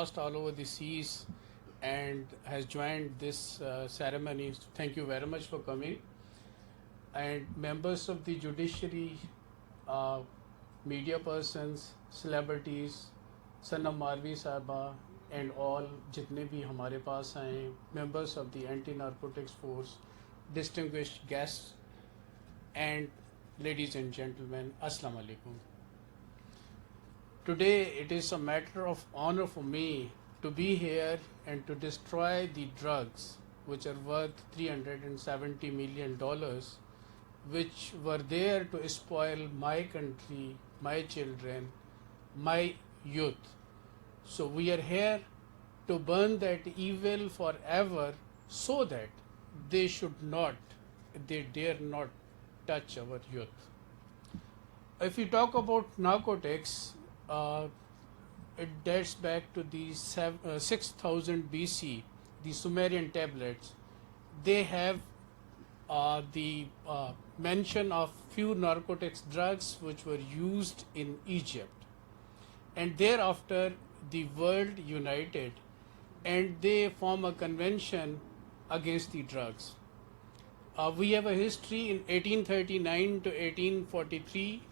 crossed all over the seas and has joined this ceremony. Thank you very much for coming. And members of the judiciary, uh, media persons, celebrities, Sanam Marvi Sahaba, and all jitne bhi hamare paas aaye, members of the anti-narcotics force, distinguished guests, and ladies and gentlemen, Assalamu alaikum. Today it is a matter of honor for me to be here and to destroy the drugs which are worth $370 million, which were there to spoil my country, my children, my youth. So we are here to burn that evil forever so that they dare not touch our youth. If you talk about narcotics, it dates back to the 6000 BC, the Sumerian tablets. They have the mention of few narcotics drugs which were used in Egypt. And thereafter, the world united and they form a convention against the drugs. We have a history in 1839 to 1843,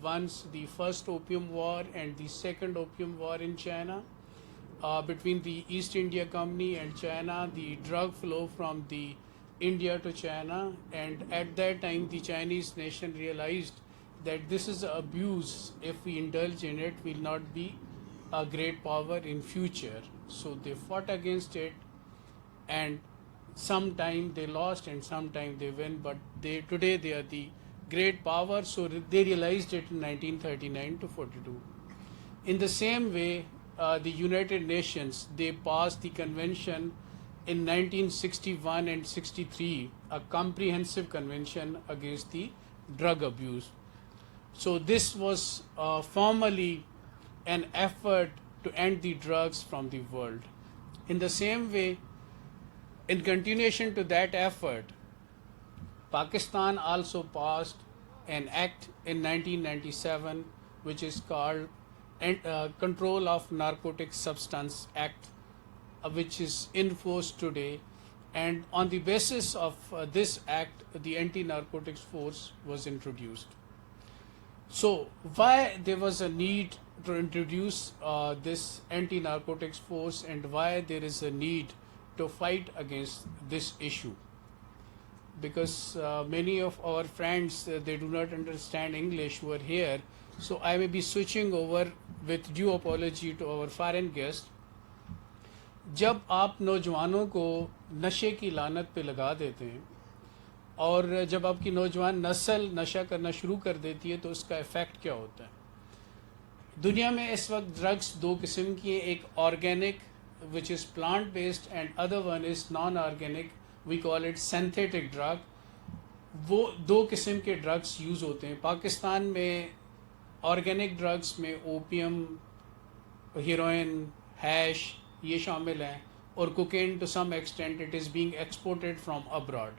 once the first Opium War and the second Opium War in China. Between the East India Company and China, the drug flow from the India to China, and at that time the Chinese nation realized that this is abuse. If we indulge in it, will not be a great power in future. So they fought against it, and sometime they lost and sometime they win, but today they are the great power. So they realized it in 1939 to 42. In the same way, the United Nations, they passed the convention in 1961 and 63, a comprehensive convention against the drug abuse. So this was formally an effort to end the drugs from the world. In the same way, in continuation to that effort, Pakistan also passed an act in 1997 which is called Control of Narcotic Substance Act, which is in force today. And on the basis of this act, the anti-narcotics force was introduced. So why there was a need to introduce this anti-narcotics force, and why there is a need to fight against this issue? Because many of our friends, they do not understand English who are here, so I may be switching over with due apology to our foreign guest. جب آپ نوجوانوں کو نشے کی لعنت پہ لگا دیتے ہیں اور جب آپ کی نوجوان نسل نشہ کرنا شروع کر دیتی ہے تو اس کا ایفیکٹ کیا ہوتا ہے؟ دنیا میں اس وقت ڈرگس دو قسم کی ہیں، ایک organic which is plant based and other one is non organic, we call it synthetic drug. وہ دو قسم کے ڈرگس یوز ہوتے ہیں پاکستان میں. آرگینک ڈرگس میں اوپیم، ہیروئن، ہیش یہ شامل ہیں، اور cocaine to some extent it is being exported from abroad.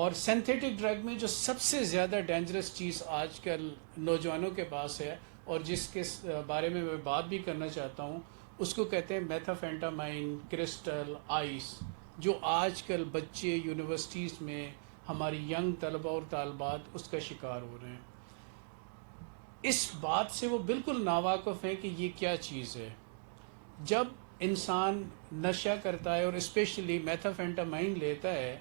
اور سینتھیٹک ڈرگ میں جو سب سے زیادہ ڈینجرس چیز آج کل نوجوانوں کے پاس ہے اور جس کے بارے میں بات بھی کرنا چاہتا ہوں، اس کو کہتے ہیں میتھامفیٹامائن، کرسٹل، آئس، جو آج کل بچے یونیورسٹیز میں ہماری ینگ طلبہ اور طالبات اس کا شکار ہو رہے ہیں. اس بات سے وہ بالکل ناواقف ہیں کہ یہ کیا چیز ہے. جب انسان نشہ کرتا ہے اور اسپیشلی میتھامفیٹامائن لیتا ہے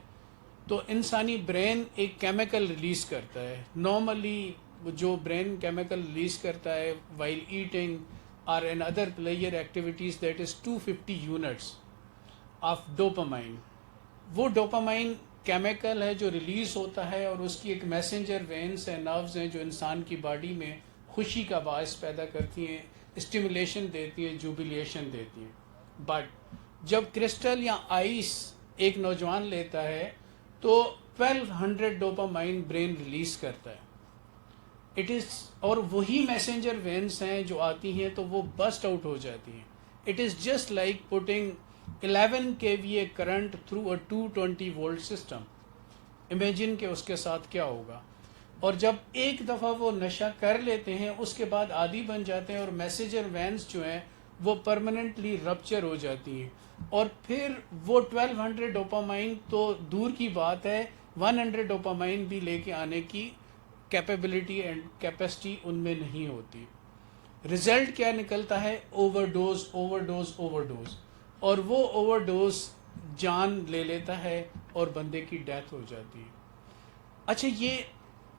تو انسانی برین ایک کیمیکل ریلیز کرتا ہے. نارملی جو برین کیمیکل ریلیز کرتا ہے وائل ایٹنگ اور in other player activities, that is 250 units of dopamine. وہ ڈوپامائن کیمیکل ہے جو ریلیز ہوتا ہے اور اس کی ایک میسنجر وینس ہیں، نروز ہیں جو انسان کی باڈی میں خوشی کا باعث پیدا کرتی ہیں، اسٹیمولیشن دیتی ہیں، جوبیلیشن دیتی ہیں. بٹ جب کرسٹل یا آئس ایک نوجوان لیتا ہے تو 1200 ڈوپامائن برین ریلیز کرتا ہے. اٹ از، اور وہی میسنجر وینس ہیں جو آتی ہیں تو وہ بسٹ آؤٹ ہو جاتی ہیں. It is just like putting 11 kVA current through a 220 volt system. Imagine کہ اس کے ساتھ کیا ہوگا. اور جب ایک دفعہ وہ نشہ کر لیتے ہیں اس کے بعد عادی بن جاتے ہیں اور میسنجر وینس جو ہیں وہ پرماننٹلی رپچر ہو جاتی ہیں، اور پھر وہ 1200 ڈوپامائن تو دور کی بات ہے، 100 ڈوپامائن بھی لے کے آنے کی کیپیبلٹی اینڈ کیپیسٹی ان میں نہیں ہوتی. رزلٹ کیا نکلتا ہے؟ Overdose, overdose, overdose, اور وہ اوور ڈوز جان لے لیتا ہے اور بندے کی ڈیتھ ہو جاتی ہے. اچھا، یہ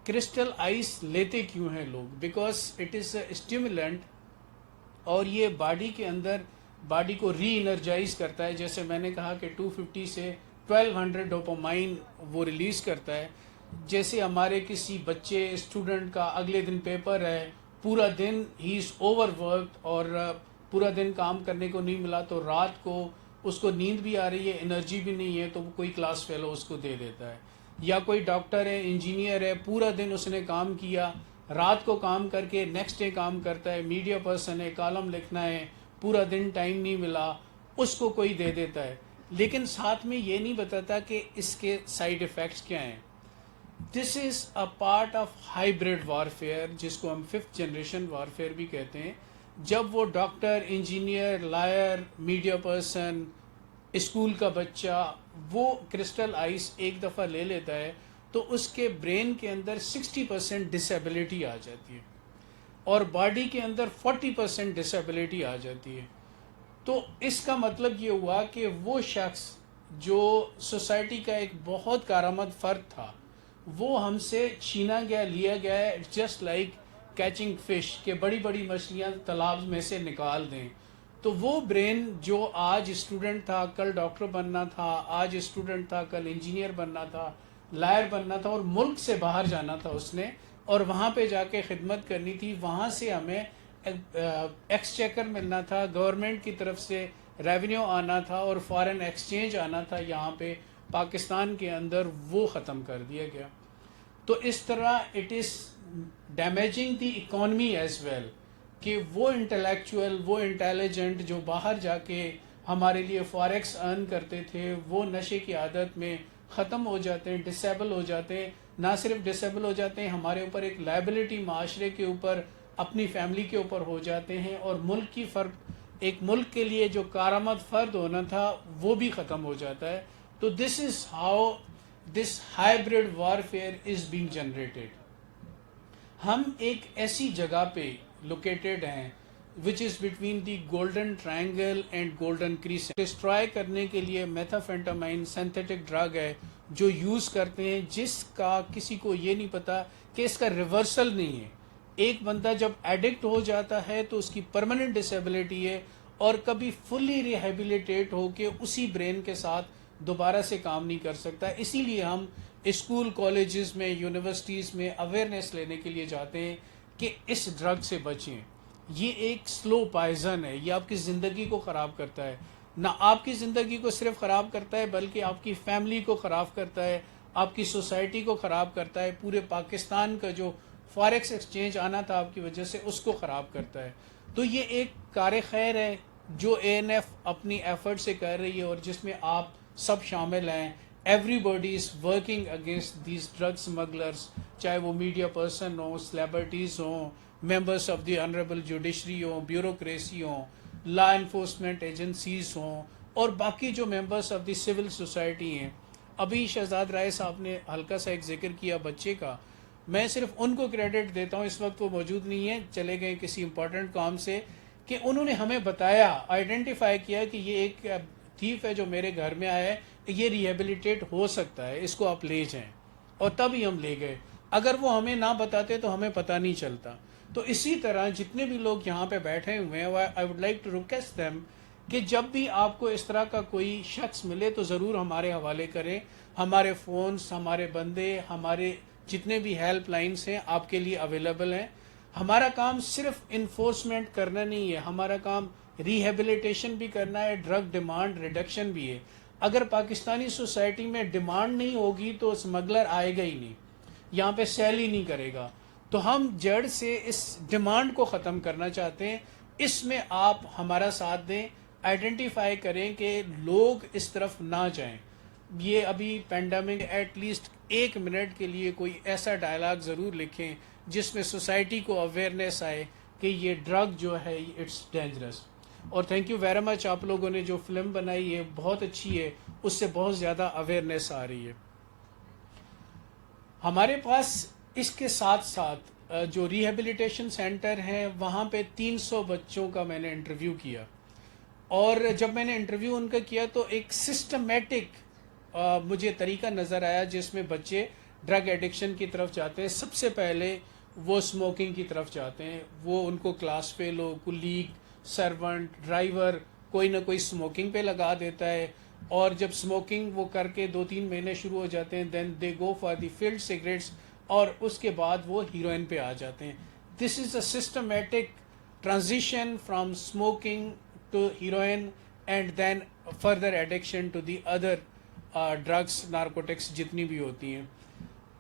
کرسٹل آئس لیتے کیوں ہیں لوگ؟ Because it is a stimulant, اور یہ باڈی کے اندر باڈی کو ری انرجائز کرتا ہے. جیسے میں نے کہا کہ 250 سے 1200 ڈوپامائن وہ ریلیز کرتا ہے. جیسے ہمارے کسی بچے اسٹوڈنٹ کا اگلے دن پیپر ہے، پورا دن ہی از اوور ورکڈ اور پورا دن کام کرنے کو نہیں ملا، تو رات کو اس کو نیند بھی آ رہی ہے، انرجی بھی نہیں ہے، تو کوئی کلاس فیلو اس کو دے دیتا ہے. یا کوئی ڈاکٹر ہے، انجینئر ہے، پورا دن اس نے کام کیا، رات کو کام کر کے نیکسٹ ڈے کام کرتا ہے، میڈیا پرسن ہے، کالم لکھنا ہے، پورا دن ٹائم نہیں ملا، اس کو کوئی دے دیتا ہے، لیکن ساتھ میں یہ نہیں بتاتا کہ اس کے سائیڈ ایفیکٹس کیا ہیں. This is a part of hybrid warfare, جس کو ہم 5th جنریشن وارفیئر بھی کہتے ہیں. جب وہ doctor, engineer, lawyer, media person, school کا بچہ وہ کرسٹل آئس ایک دفعہ لے لیتا ہے، تو اس کے برین کے اندر 60% ڈسیبلٹی آ جاتی ہے، اور باڈی کے اندر 40% ڈسیبلٹی آ جاتی ہے. تو اس کا مطلب یہ ہوا کہ وہ شخص جو سوسائٹی کا ایک بہت کارآمد فرد تھا، وہ ہم سے چھینا گیا، لیا گیا ہے. جسٹ لائک کیچنگ فش، کہ بڑی بڑی مچھلیاں تالاب میں سے نکال دیں. تو وہ برین جو آج اسٹوڈنٹ تھا، کل ڈاکٹر بننا تھا، آج اسٹوڈنٹ تھا، کل انجینئر بننا تھا، لائر بننا تھا، اور ملک سے باہر جانا تھا اس نے، اور وہاں پہ جا کے خدمت کرنی تھی. وہاں سے ہمیں ایکسچیکر ملنا تھا، گورنمنٹ کی طرف سے ریونیو آنا تھا، اور فارن ایکسچینج آنا تھا یہاں پہ پاکستان کے اندر، وہ ختم کر دیا گیا. تو اس طرح it is damaging the economy as well, کہ وہ انٹلیکچوئل، وہ انٹیلیجنٹ جو باہر جا کے ہمارے لیے فاریکس ارن کرتے تھے، وہ نشے کی عادت میں ختم ہو جاتے ہیں، ڈسیبل ہو جاتے ہیں. نہ صرف ڈسیبل ہو جاتے ہیں، ہمارے اوپر ایک لائبلٹی معاشرے کے اوپر، اپنی فیملی کے اوپر ہو جاتے ہیں، اور ملک کی ایک ملک کے لیے جو کارآمد فرد ہونا تھا وہ بھی ختم ہو جاتا ہے. تو this is how this hybrid warfare is being generated. ہم ایک ایسی جگہ پہ لوکیٹڈ ہیں which is between the golden triangle and golden crescent. Destroy کرنے کے لیے میتھامفیٹامائن سینتھیٹک ڈرگ ہے جو یوز کرتے ہیں، جس کا کسی کو یہ نہیں پتا کہ اس کا ریورسل نہیں ہے. ایک بندہ جب ایڈکٹ ہو جاتا ہے تو اس کی پرماننٹ ڈسیبلٹی ہے، اور کبھی فلی ریہیبلیٹیٹ ہو کے اسی برین کے ساتھ دوبارہ سے کام نہیں کر سکتا. اسی لیے ہم اسکول، کالجز میں، یونیورسٹیز میں اویئرنیس لینے کے لیے جاتے ہیں کہ اس ڈرگ سے بچیں. یہ ایک سلو پائزن ہے، یہ آپ کی زندگی کو خراب کرتا ہے. نہ آپ کی زندگی کو صرف خراب کرتا ہے، بلکہ آپ کی فیملی کو خراب کرتا ہے، آپ کی سوسائٹی کو خراب کرتا ہے، پورے پاکستان کا جو فاریکس ایکسچینج آنا تھا آپ کی وجہ سے، اس کو خراب کرتا ہے. تو یہ ایک کار خیر ہے جو اے این ایف اپنی ایفرٹ سے کر رہی ہے، اور جس میں آپ سب شامل ہیں. Every body is working against these drug smugglers, چاہے وہ میڈیا پرسن ہوں، سلیبریٹیز ہوں، members of the honourable judiciary ہوں، بیوروکریسی ہوں، لا انفورسمنٹ ایجنسیز ہوں، اور باقی جو members of the civil society ہیں. ابھی شہزاد رائے صاحب نے ہلکا سا ایک ذکر کیا بچے کا، میں صرف ان کو کریڈٹ دیتا ہوں، اس وقت وہ موجود نہیں ہیں، چلے گئے کسی امپورٹنٹ کام سے، کہ انہوں نے ہمیں بتایا، آئیڈینٹیفائی کیا کہ یہ ایک تھیف ہے جو میرے گھر میں آیا ہے، یہ ریہیبلیٹیٹ ہو سکتا ہے، اس کو آپ لے جائیں. اور تب ہی ہم لے گئے. اگر وہ ہمیں نہ بتاتے تو ہمیں پتہ نہیں چلتا. تو اسی طرح جتنے بھی لوگ یہاں پہ بیٹھے ہوئے ہیں، I would like to request them کہ جب بھی آپ کو اس طرح کا کوئی شخص ملے تو ضرور ہمارے حوالے کریں. ہمارے فونز، ہمارے بندے، ہمارے جتنے بھی ہیلپ لائنز ہیں آپ کے لیے اویلیبل ہیں. ہمارا کام صرف انفورسمنٹ کرنا نہیں ہے، ہمارا کام ریہیبلیٹیشن بھی کرنا ہے، ڈرگ ڈیمانڈ ریڈکشن بھی ہے. اگر پاکستانی سوسائٹی میں ڈیمانڈ نہیں ہوگی تو اسمگلر آئے گا ہی نہیں، یہاں پہ سیل ہی نہیں کرے گا. تو ہم جڑ سے اس ڈیمانڈ کو ختم کرنا چاہتے ہیں. اس میں آپ ہمارا ساتھ دیں، آئیڈینٹیفائی کریں کہ لوگ اس طرف نہ جائیں. یہ ابھی پینڈیمک، ایٹ لیسٹ 1 منٹ کے لیے کوئی ایسا ڈائلاگ ضرور لکھیں جس میں سوسائٹی کو اویئرنیس آئے کہ یہ ڈرگ جو ہے اٹس ڈینجرس. اور تھینک یو ویری مچ آپ لوگوں نے جو فلم بنائی ہے بہت اچھی ہے, اس سے بہت زیادہ اویئرنیس آ رہی ہے. ہمارے پاس اس کے ساتھ ساتھ جو ریہیبلیٹیشن سینٹر ہیں وہاں پہ 300 بچوں کا میں نے انٹرویو کیا, اور جب میں نے انٹرویو ان کا کیا تو ایک سسٹمیٹک مجھے طریقہ نظر آیا جس میں بچے ڈرگ ایڈکشن کی طرف جاتے ہیں. سب سے پہلے وہ سموکنگ کی طرف جاتے ہیں, وہ ان کو class fellow, colleague, servant, driver کوئی نہ کوئی سموکنگ پہ لگا دیتا ہے, اور جب سموکنگ وہ کر کے 2-3 مہینے شروع ہو جاتے ہیں then they go for the field cigarettes, اور اس کے بعد وہ ہیروئن پہ آ جاتے ہیں. This is a systematic transition from smoking to heroin and then further addiction to the other drugs, narcotics جتنی بھی ہوتی ہیں.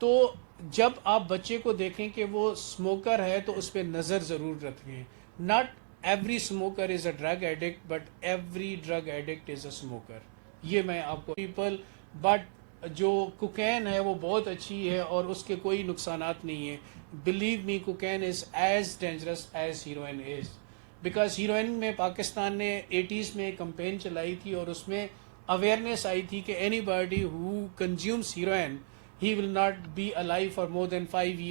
تو جب آپ بچے کو دیکھیں کہ وہ اسموکر ہے تو اس پہ نظر ضرور رکھیں. Not every smoker is a drug addict but every drug addict is a smoker. یہ میں آپ کو پیپل, بٹ جو کوکین ہے وہ بہت اچھی ہے اور اس کے کوئی نقصانات نہیں ہیں. Believe me, cocaine is as dangerous as heroin is, because heroin میں پاکستان نے 80s میں کمپین چلائی تھی اور اس میں اویئرنیس آئی تھی کہ anybody who consumes heroin he will not be alive for more than 5 years.